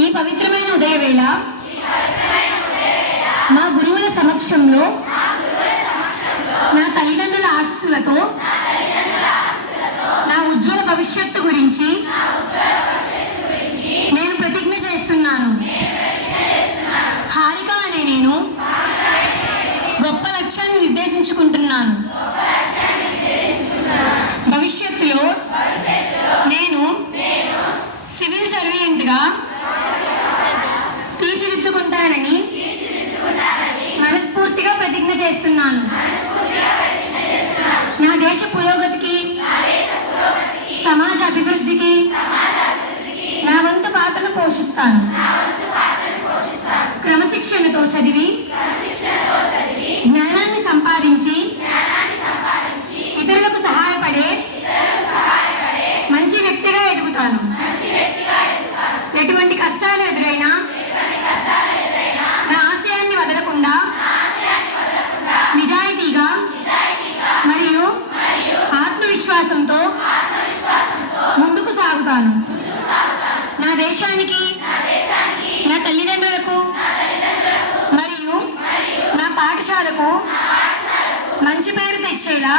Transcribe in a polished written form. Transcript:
ఈ పవిత్రమైన ఉదయవేళ మా గురువుల సమక్షంలో నా తల్లిదండ్రుల ఆశీస్సులతో నా ఉజ్వల భవిష్యత్తు గురించి నేను ప్రతిజ్ఞ చేస్తున్నాను. హారిక అనే నేను గొప్ప లక్ష్యాన్ని నిర్దేశించుకుంటున్నాను. భవిష్యత్తులో నేను సివిల్ సర్వెంట్గా తీర్చిదిద్దుకుంటానని మనస్ఫూర్తిగా ప్రతిజ్ఞ చేస్తున్నాను. నా దేశ పురోగతికి, సమాజ అభివృద్ధికి నా వంతు పాత్రను పోషిస్తాను. క్రమశిక్షణతో చదివి జ్ఞానాన్ని సంపాదించి ఇతరులకు సహాయపడే మంచి వ్యక్తిగా ఎదుగుతాను. ఎటువంటి కష్టాలు ఎదురైనా నా ఆశయాన్ని వదలకుండా నిజాయితీగా మరియు ఆత్మవిశ్వాసంతో ముందుకు సాగుతాను. నా దేశానికి, నా తల్లిదండ్రులకు మరియు నా పాఠశాలకు మంచి పేరు తెచ్చేలా